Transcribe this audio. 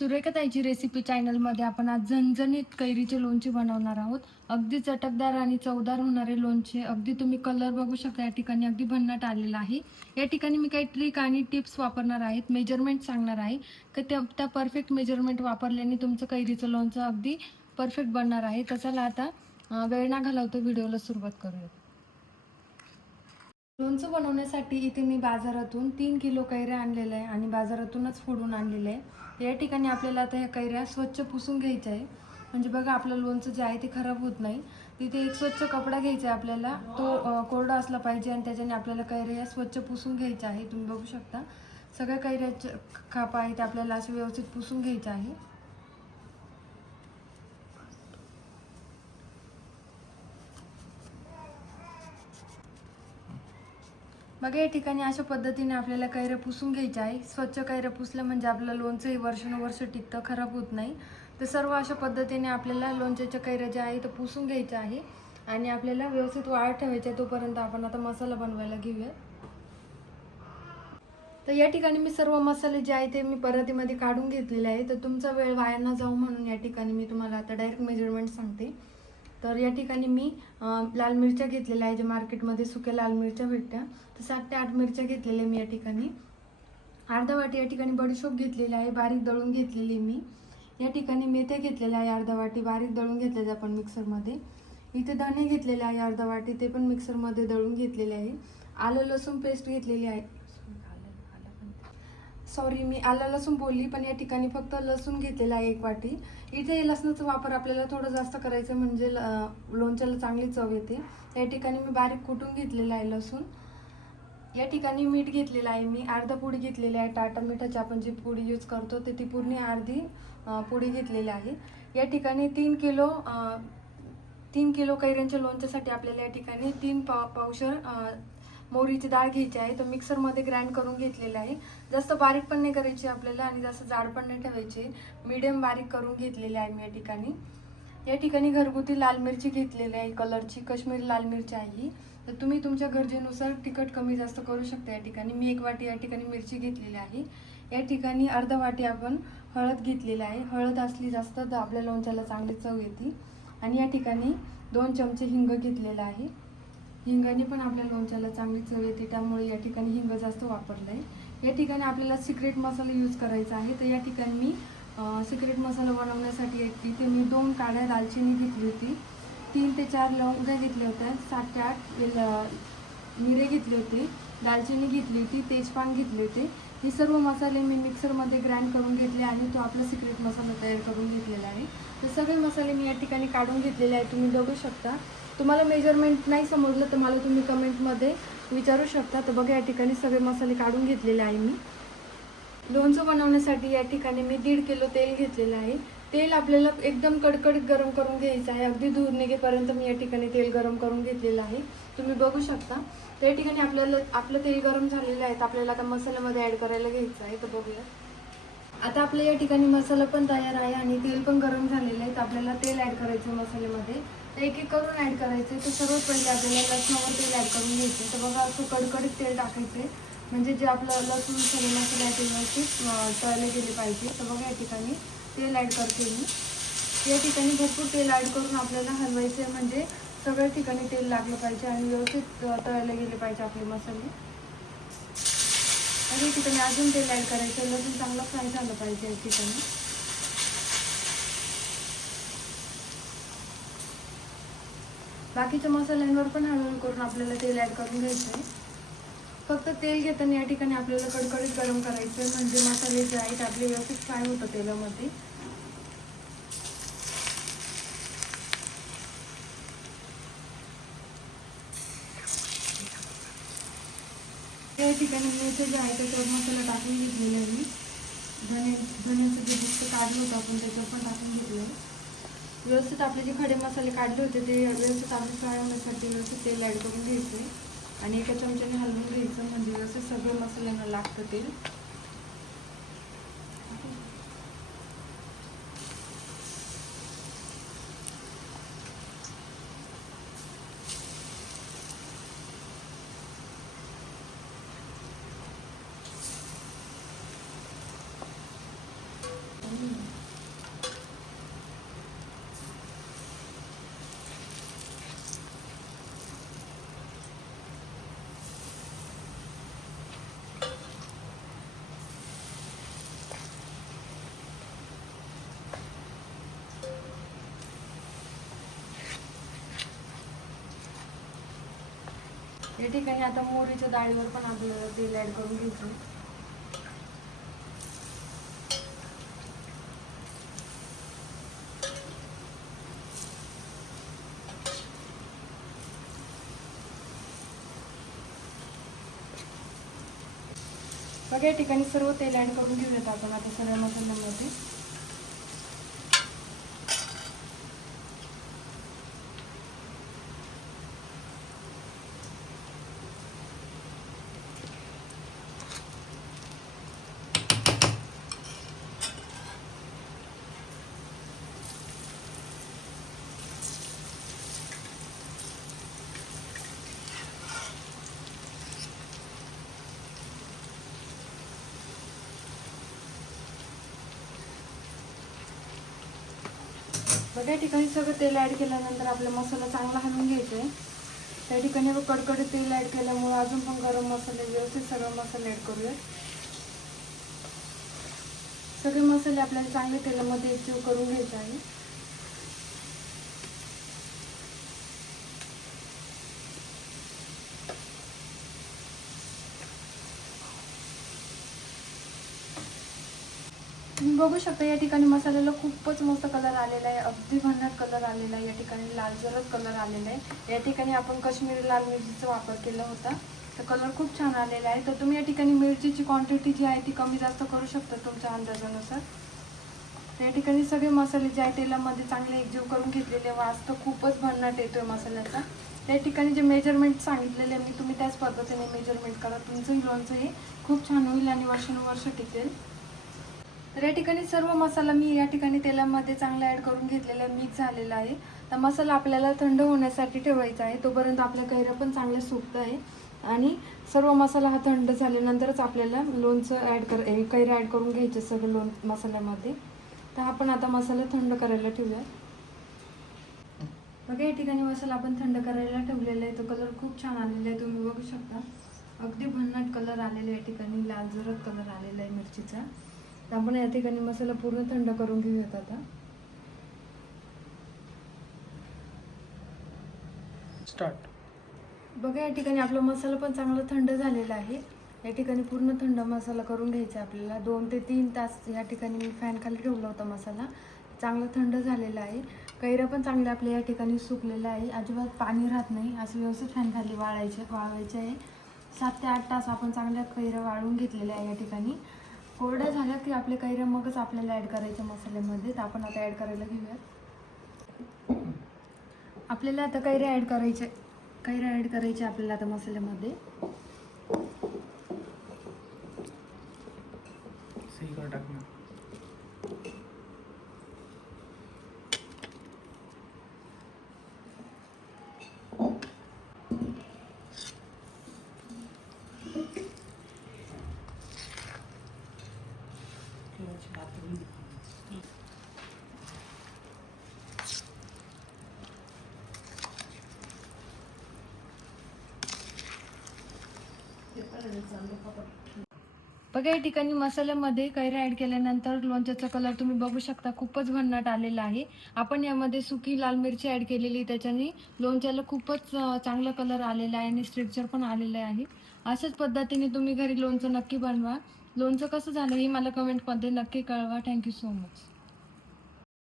सुरेखाताईची recipe चॅनलमध्ये आपण आज झणझणीत कैरीचे लोणचे बनवणार आहोत। अगदी चटकदार आणि चवदार होणारे लोणचे। अगदी तुम्ही कलर बघू शकता, या ठिकाणी अगदी भन्नाट आलेला आहे। या ठिकाणी मी काही ट्रिक आणि टिप्स वापरणार आहेत, मेजरमेंट सांगणार आहे की त्या परफेक्ट मेजरमेंट वापरल्याने तुमचं कैरीचं लोणचं अगदी परफेक्ट बनणार आहे। तर चला आता वेळ न घालवता व्हिडिओला सुरुवात करूया। लोणचं बनवण्यासाठी इथे मी बाजारातून 3 किलो कैऱ्या आणलेल्या आहे आणि बाजारातूनच फोडून आणलेले आहे। या ठिकाणी आपल्याला आता ह्या कैऱ्या स्वच्छ पुसून घ्यायच्या आहे, म्हणजे बघा आपलं लोणचं जे आहे ते खराब होत नाही। तिथे एक स्वच्छ कपडा घ्यायचा आहे आपल्याला, तो कोरडा असला पाहिजे आणि त्याच्याने आपल्याला कैऱ्या स्वच्छ पुसून घ्यायच्या आहे। तुम्ही बघू शकता सगळ्या कैऱ्याच्या खापा आहेत आपल्याला असे व्यवस्थित पुसून घ्यायचे आहे। बघा या ठिकाणी अशा पद्धतीने आपल्याला कैऱ्या पुसून घ्यायच्या आहे। स्वच्छ कैऱ्या पुसल्या म्हणजे आपलं लोणचं हे वर्षानुवर्ष टिकतं, खराब होत नाही। तर सर्व अशा पद्धतीने आपल्याला लोणच्याच्या कैऱ्या ज्या आहेत त्या पुसून घ्यायच्या आहे आणि आपल्याला व्यवस्थित वाळत ठेवायच्या। तोपर्यंत आपण आता मसाला बनवायला घेऊया। तर या ठिकाणी मी सर्व मसाले जे आहे ते मी परातीमध्ये काढून घेतलेले आहे। तर तुमचा वेळ वाया न जाऊ म्हणून या ठिकाणी मी तुम्हाला आता डायरेक्ट मेजरमेंट सांगते। तर या ठिकाणी मी लाल मिरच्या घेतलेल्या आहे, जे मार्केटमध्ये सुक्या लाल मिरच्या भेटत्या। तर 7 ते 8 मिरच्या घेतलेल्या मी या ठिकाणी। अर्धा वाटी या ठिकाणी बडीशोप घेतलेली आहे, बारीक दळून घेतलेली मी। या ठिकाणी मेथ्या घेतलेल्या आहे अर्धा वाटी, बारीक दळून घेतलेल्या आपण मिक्सरमध्ये। इथे धणे घेतलेले आहे अर्धा वाटी, ते पण मिक्सरमध्ये दळून घेतलेले आहे। आलं लसूण पेस्ट घेतलेली आहे, सॉरी मी आलं लसूण बोलली, पण या ठिकाणी फक्त लसूण घेतलेला आहे 1 वाटी। इथे लसणाचा वापर आपल्याला थोडा जास्त करायचा, म्हणजे लोणच्याला चांगली चव येते। या ठिकाणी मी बारीक कुटून घेतलेला आहे लसूण। या ठिकाणी मीठ घेतलेलं आहे मी, अर्धा पुडी घेतलेली आहे। टाटा मिठाची आपण जी पुडी यूज करतो ते ती पूर्ण अर्धी पुडी घेतलेली आहे। या ठिकाणी 3 किलो कैऱ्यांच्या लोणच्यासाठी आपल्याला या ठिकाणी 3 पावशर मोहरीची डाळ घ्यायची आहे। तर मिक्सरमध्ये ग्राइंड करून घेतलेलं आहे। जास्त बारीक पण नाही करायची आपल्याला आणि जास्त जाड पण नाही ठेवायची, मीडियम बारीक करून घेतलेली आहे मी या ठिकाणी। या ठिकाणी घरगुती लाल मिरची घेतलेली आहे, कलरची काश्मीरी लाल मिरची आहे। तर तुम्ही तुमच्या गरजेनुसार तिखट कमी जास्त करू शकता। या ठिकाणी मी 1 वाटी या ठिकाणी मिरची घेतलेली आहे। या ठिकाणी अर्धा वाटी आपण हळद घेतलेली आहे। हळद असली जास्त तर आपल्या लोणच्याला चांगली चव येते। आणि या ठिकाणी 2 चमचे हिंग घेतलेला आहे। हिंगाने पण आपल्या लोणच्याला चांगली चव येते, त्यामुळे या ठिकाणी हिंग जास्त वापरला आहे। या ठिकाणी आपल्याला सिक्रेट मसाला यूज करायचा आहे। तर या ठिकाणी मी सिक्रेट मसाला बनवण्यासाठी इथे मी 2 काड्या दालचिनी घेतली होती, 3 ते 4 लवंगा घेतल्या होत्या, 7 ते 8 मिरे घेतले होते, दालचिनी घेतली होती, तेजपान घेतले होते। हे सर्व मसाले मी मिक्सरमध्ये ग्राइंड करून घेतले आणि तो आपला सिक्रेट मसाला तयार करून घेतलेला आहे। तर सगळे मसाले मी या ठिकाणी काढून घेतलेले आहे, तुम्ही बघू शकता। तुम्हाला मेजरमेंट नाही समजलं तर मला तुम्ही कमेंटमध्ये विचारू शकता। तर बघा या ठिकाणी सगळे मसाले काढून घेतलेले आहे मी। लोणचं बनवण्यासाठी या ठिकाणी मी 1.5 किलो तेल घेतलेलं आहे। तेल आपल्याला एकदम कडकडीत गरम करून घ्यायचं आहे, अगदी धूर निघेपर्यंत मी या ठिकाणी तेल गरम करून घेतलेलं आहे, तुम्ही बघू शकता। तर या ठिकाणी आपलं तेल गरम झालेलं आहे, तर आपल्याला आता मसाल्यामध्ये ॲड करायला घ्यायचं आहे। तर बघूया आता आपल्या या ठिकाणी मसाला पण तयार आहे आणि तेल पण गरम झालेलं आहे। तर आपल्याला तेल ॲड करायचं मसाल्यामध्ये, तर एक एक करून ॲड करायचं आहे। तर सर्वात पहिले आपल्याला लसणावर तेल ॲड करून घ्यायचं। तर बघा असं कडकडीत तेल टाकायचं, म्हणजे जे आपलं लसूण सगळे मसाले आहे ते व्यवस्थित तळले गेले पाहिजे। तर बघा या ठिकाणी तेल ॲड करते मी। या ठिकाणी भरपूर तेल ॲड करून आपल्याला हलवायचं आहे, म्हणजे सगळ्या ठिकाणी तेल लागलं पाहिजे आणि व्यवस्थित तळले गेले पाहिजे आपले मसाले। आणि या ठिकाणी अजून तेल ॲड करायचं, लसूण चांगलं फ्राय झालं पाहिजे या ठिकाणी। बाकीच्या मसाल्यांवर पण हळूहळू करून आपल्याला तेल ॲड करून घ्यायचं आहे। फक्त तेल घेताना या ठिकाणी आपल्याला कडकडीत गरम करायचं आहे, म्हणजे मसाले जे आहेत आपले व्यवस्थित फ्राय होतं तेलामध्ये। या ठिकाणी मेथी जे आहे त्याच्यावर मसाला टाकून घेतलेला आहे मी। धण्याचं जे बुस्त काढलं होतं आपण त्याच्यावर पण टाकून घेतलं आहे। व्यवस्थित आपले जे खडे मसाले काढले होते ते व्यवस्थित आपले फ्राय होण्यासाठी व्यवस्थित तेल ॲड करून घ्यायचे आणि एका चमच्याने हलवून घ्यायचं, म्हणजे व्यवस्थित सगळं मसाल्यांना लागतं तेल। या ठिकाणी आता मोहरीच्या डाळीवर पण आपल्याला तेल ऍड करून घ्यायचं. बघा या ठिकाणी सर्व तेल ऍड करून घेऊयात आपण आता सगळ्या मसाल्यामध्ये. बघा या ठिकाणी सगळं तेल ऍड केल्यानंतर आपला मसाला चांगला हलवून घ्यायचा आहे. त्या ठिकाणी कडकडीत तेल ऍड केल्यामुळे अजून पण गरम मसाले व्यवस्थित सगळं मसाले ऍड करूया. सगळे मसाले आपल्याला चांगले तेलामध्ये एकजीव करून घ्यायचे आहे. तुम्ही बघू शकता या ठिकाणी मसाल्याला खूपच मस्त कलर आलेला आहे. अगदी भन्नाट कलर आलेला आहे. या ठिकाणी लालसरच कलर आलेला आहे. या ठिकाणी आपण काश्मीरी लाल मिरचीचा वापर केला होता, तर कलर खूप छान आलेला आहे. तर तुम्ही या ठिकाणी मिरचीची क्वांटिटी जी आहे ती कमी जास्त करू शकता तुमच्या अंदाजानुसार. तर या ठिकाणी सगळे मसाले जे आहे तेलामध्ये चांगले एकजीव करून घेतलेले, वास तर खूपच भन्नाट येतोय मसाल्याचा. त्या ठिकाणी जे मेजरमेंट सांगितलेले मी, तुम्ही त्याच पद्धतीने मेजरमेंट करा. तुमचंही लोणचं हे खूप छान होईल आणि वर्षानुवर्ष टिकेल. तर या ठिकाणी सर्व मसाला मी या ठिकाणी तेलामध्ये चांगला ॲड करून घेतलेला आहे, मिक्स झालेला आहे. तर मसाला आपल्याला थंड होण्यासाठी ठेवायचा आहे. तोपर्यंत आपल्या कैऱ्या पण चांगल्या सुकत आहे आणि सर्व मसाला हा थंड झाल्यानंतरच आपल्याला लोणचं कैऱ्या ॲड करून घ्यायचे सगळं मसाल्यामध्ये. तर आपण आता मसाला थंड करायला ठेवूया. बघा या ठिकाणी मसाला आपण थंड करायला ठेवलेला आहे. तो कलर खूप छान आलेला आहे, तुम्ही बघू शकता. अगदी भन्नाट कलर आलेला आहे. या ठिकाणी लाल जरद कलर आलेला आहे मिरचीचा. तर आपण या ठिकाणी मसाला पूर्ण थंड करून घेऊयात आता. स्टार्ट. बघा या ठिकाणी आपला मसाला पण चांगला थंड झालेला आहे. या ठिकाणी पूर्ण थंड मसाला करून घ्यायचा आपल्याला. 2 ते 3 तास या ठिकाणी मी फॅन खाली ठेवला होता मसाला. चांगला थंड झालेला आहे. कैऱ्या पण चांगल्या आपल्या या ठिकाणी सुकलेल्या आहे. अजिबात पाणी राहत नाही. असं व्यवस्थित फॅन खाली वाळवायचे आहे. 7 ते 8 तास आपण चांगल्या कैऱ्या वाळवून घेतलेल्या आहे. या ठिकाणी कोरड्या झाल्या की आपल्या कैऱ्या मगच आपल्याला ॲड करायच्या मसाल्यामध्ये. तर आपण आता ॲड करायला घेऊयात. आपल्याला आता कैऱ्या ॲड करायच्या आपल्याला आता मसाल्यामध्ये. सही कर टाकना. बघा या ठिकाणी मसाल्यामध्ये कैऱ्या ॲड केल्यानंतर लोणच्याचा कलर तुम्ही बघू शकता, खूपच भन्नाट आलेला आहे. आपण यामध्ये सुकी लाल मिरची ॲड केलेली, त्याच्याने लोणच्याला खूपच चांगला कलर आलेला आहे आणि स्ट्रक्चर पण आलेलं आहे. अशाच पद्धतीने तुम्ही घरी लोणचं नक्की बनवा. लोणचं कसं झालं हे मला कमेंटमध्ये नक्की कळवा. Thank you so much.